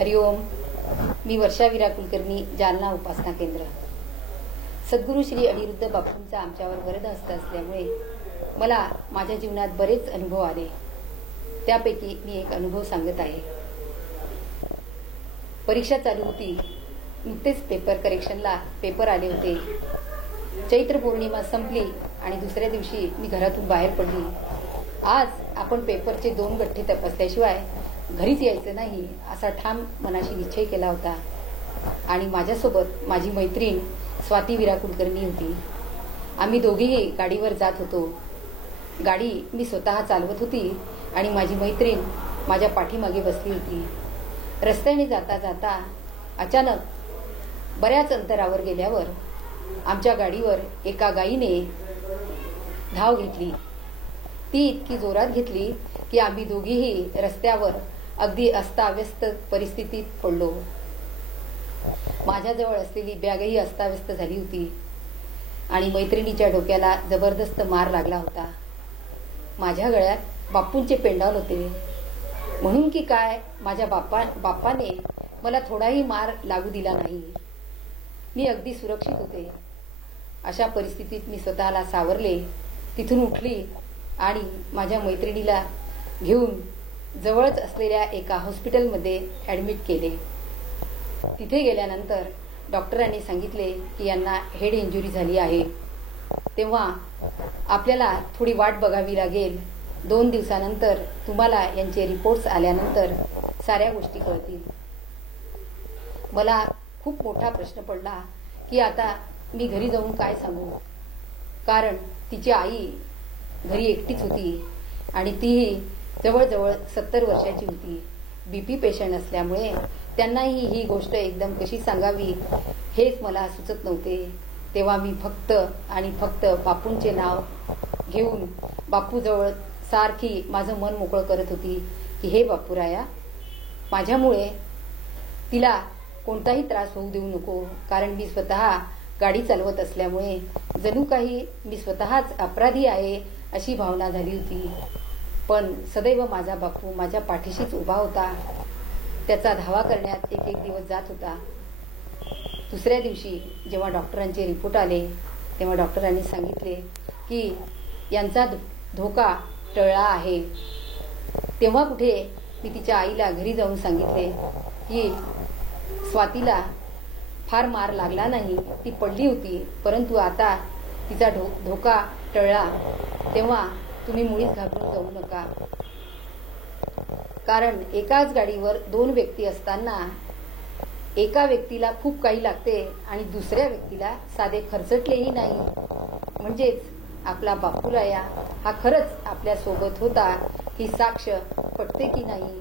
हरिओम. मी वर्षा वीरा कुलकर्णी, जालना उपासना केंद्र. सद्गुरू श्री अनिरुद्ध बापूंचा आमच्यावर वरद हस्त असल्यामुळे मला माझ्या जीवनात बरेच अनुभव आले. त्यापैकी मी एक अनुभव सांगत आहे. परीक्षा चालू होती. नुकतेच पेपर करेक्शनला पेपर आले होते. चैत्र पौर्णिमा संपली आणि दुसऱ्या दिवशी मी घरातून बाहेर पडली. आज आपण पेपरचे 2 गठ्ठे तपासल्याशिवाय घरीच यायचं नाही असा ठाम मनाशी निश्चय केला होता. आणि माझ्यासोबत माझी मैत्रीण स्वाती वीरा कुलकर्णी होती. आम्ही दोघेही गाडीवर जात होतो. गाडी मी स्वतः चालवत होती आणि माझी मैत्रीण माझ्या पाठीमागे बसली होती. रस्त्याने जाता जाता अचानक बऱ्याच अंतरावर गेल्यावर आमच्या गाडीवर एका गायीने धाव घेतली. ती इतकी जोरात घेतली की आम्ही दोघीही रस्त्यावर अगदी अस्ताव्यस्त परिस्थितीत पडलो. माझ्याजवळ असलेली बॅगही अस्ताव्यस्त झाली होती आणि मैत्रिणीच्या डोक्याला जबरदस्त मार लागला होता. माझ्या गळ्यात बापूंचे पेंडाल होते. म्हणून की काय माझ्या बापाने मला थोडाही मार लागू दिला नाही. मी अगदी सुरक्षित होते. अशा परिस्थितीत मी स्वतःला सावरले. तिथून उठली आणि माझ्या मैत्रिणीला घेऊन जवळच असलेल्या एका हॉस्पिटलमध्ये ॲडमिट केले. तिथे गेल्यानंतर डॉक्टरांनी सांगितले की यांना हेड इंजुरी झाली आहे. तेव्हा आपल्याला थोडी वाट बघावी लागेल. 2 दिवसानंतर तुम्हाला यांचे रिपोर्ट्स आल्यानंतर साऱ्या गोष्टी कळतील. मला खूप मोठा प्रश्न पडला की आता मी घरी जाऊन काय सांगू. कारण तिची आई घरी एकटीच होती आणि तीही जवळजवळ 70 वर्षाची होती. बीपी पेशंट असल्यामुळे त्यांनाही ही गोष्ट एकदम कशी सांगावी हेच मला सुचत नव्हते. तेव्हा मी फक्त आणि फक्त बापूंचे नाव घेऊन बापूजवळ सारखी माझं मन मोकळं करत होती की हे बापूराया, माझ्यामुळे तिला कोणताही त्रास होऊ देऊ नको. कारण मी स्वतः गाडी चालवत असल्यामुळे जणू काही मी स्वतःच अपराधी आहे अशी भावना झाली होती. पण सदैव माझा बापू माझ्या पाठीशीच उभा होता. त्याचा धावा करण्यात एक दिवस जात होता. दुसऱ्या दिवशी जेव्हा डॉक्टरांचे रिपोर्ट आले तेव्हा डॉक्टरांनी सांगितले की यांचा धोका टळला आहे. तेव्हा कुठे मी तिच्या आईला घरी जाऊन सांगितले की स्वातीला फार मार लागला नाही, ती पडली होती, परंतु आता तिचा धोका टळला. तेव्हा तुम्ही मुळीच घाबरून जाऊ नका. कारण एकाच गाडीवर 2 व्यक्ती असताना एका व्यक्तीला खूप काही लागते आणि दुसऱ्या व्यक्तीला साधे खरचटलेही नाही. म्हणजेच आपला बापूराया हा खरंच आपल्या सोबत होता ही साक्ष पटते की नाही.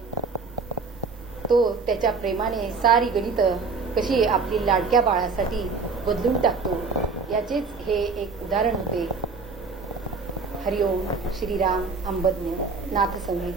तो त्याच्या प्रेमाने सारी गणितं कशी आपली लाडक्या बाळासाठी बदलून टाकतो याचेच हे एक उदाहरण होते. हरिओम. श्रीराम. अंबज्ञ. नाथ संगीत.